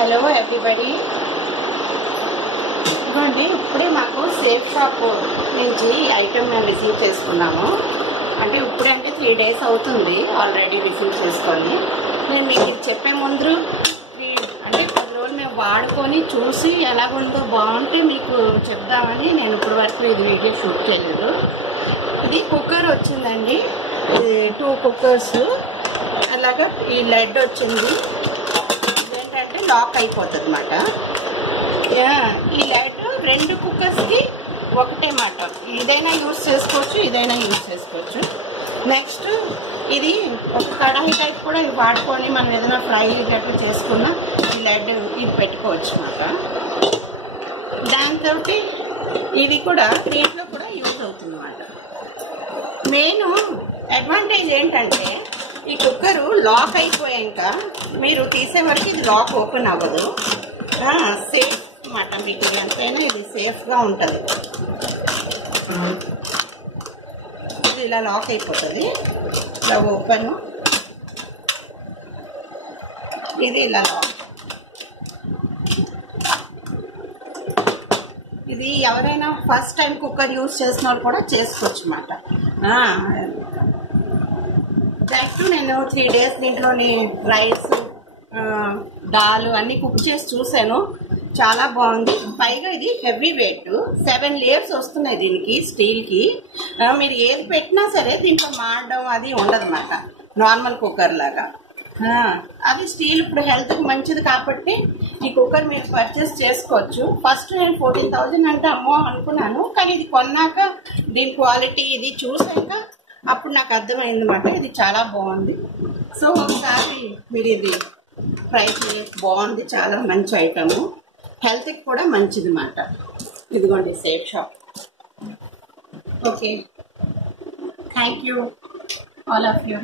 Hello everybody. ఇదిగోండి, ఇప్పుడే మాకు సేఫ్ షాప్ నుంచి ఐటమ్ మేము రిసీవ్ చేసుకున్నాము. అంటే ఇప్పుడే అంటే 3 days అవుతుంది ఆల్రెడీ రిసీవ్ చేసుకొని. నేను మీకు చెప్పే ముందు అంటే 10 రోజులు మేము వాడుకొని చూసి ఎలాగుందో బాగుంటే మీకు చెప్దామని నేను ఇప్పటి వరకు ఇది వీడియో షూట్ చేయలేదు. ఇది కుక్కర్ వచ్చిందండి, ఇది 2 కుక్కర్స్. అలాగా ఈ లెడ్ వచ్చింది, ఇదేంటంటే లాక్ అయిపోతుంది అన్నమాట. ఈ లైట్ 2 కుక్కర్స్కి ఒకటే మాట, ఇదైనా యూజ్ చేసుకోవచ్చు, ఇదైనా యూజ్ చేసుకోవచ్చు. నెక్స్ట్ ఇది ఒక కడాయి టైప్ కూడా ఇది వాడుకొని మనం ఏదైనా ఫ్రై గట్రా చేసుకున్న ఈ లైట్ ఇది పెట్టుకోవచ్చు అన్నమాట. దాంతో ఇది కూడా దీంట్లో కూడా యూజ్ అవుతుంది అన్నమాట. మెయిన్ అడ్వాంటేజ్ ఏంటంటే ఈ కుక్కరు లాక్ అయిపోయాక మీరు తీసే వరకు ఇది లాక్ ఓపెన్ అవ్వదు. సేఫ్ అన్నమాట, మీకు ఎంతైనా ఇది సేఫ్గా ఉంటుంది. ఇది ఇలా లాక్ అయిపోతుంది, ఇలా ఓపెన్, ఇది ఇలా లాక్. ఇది ఎవరైనా ఫస్ట్ టైం కుక్కర్ యూజ్ చేసిన వాళ్ళు కూడా చేసుకోవచ్చు అన్నమాట. నెక్స్ట్ నేను 3 days దీంట్లోని రైస్, దాల్ అన్నీ కుక్ చేసి చూసాను, చాలా బాగుంది. పైగా ఇది హెవీ వెయిట్, 7 layers వస్తున్నాయి దీనికి, స్టీల్కి. మీరు ఏది పెట్టినా సరే దీంట్లో మాడడం అది ఉండదన్నమాట, నార్మల్ కుక్కర్ లాగా. అది స్టీల్ ఇప్పుడు హెల్త్కి మంచిది కాబట్టి ఈ కుక్కర్ మీరు పర్చేస్ చేసుకోవచ్చు. ఫస్ట్ నేను 14,000 అంటే అమ్మో అనుకున్నాను, కానీ ఇది కొన్నాక దీని క్వాలిటీ ఇది చూసాక అప్పుడు నాకు అర్థమైందన్నమాట, ఇది చాలా బాగుంది. సో ఒకసారి మీరు ఇది ట్రై చేయండి, బాగుంది, చాలా మంచి ఐటమ్, హెల్త్కి కూడా మంచిది అన్నమాట. ఇదిగోండి safe shop. Okay, thank you all of you.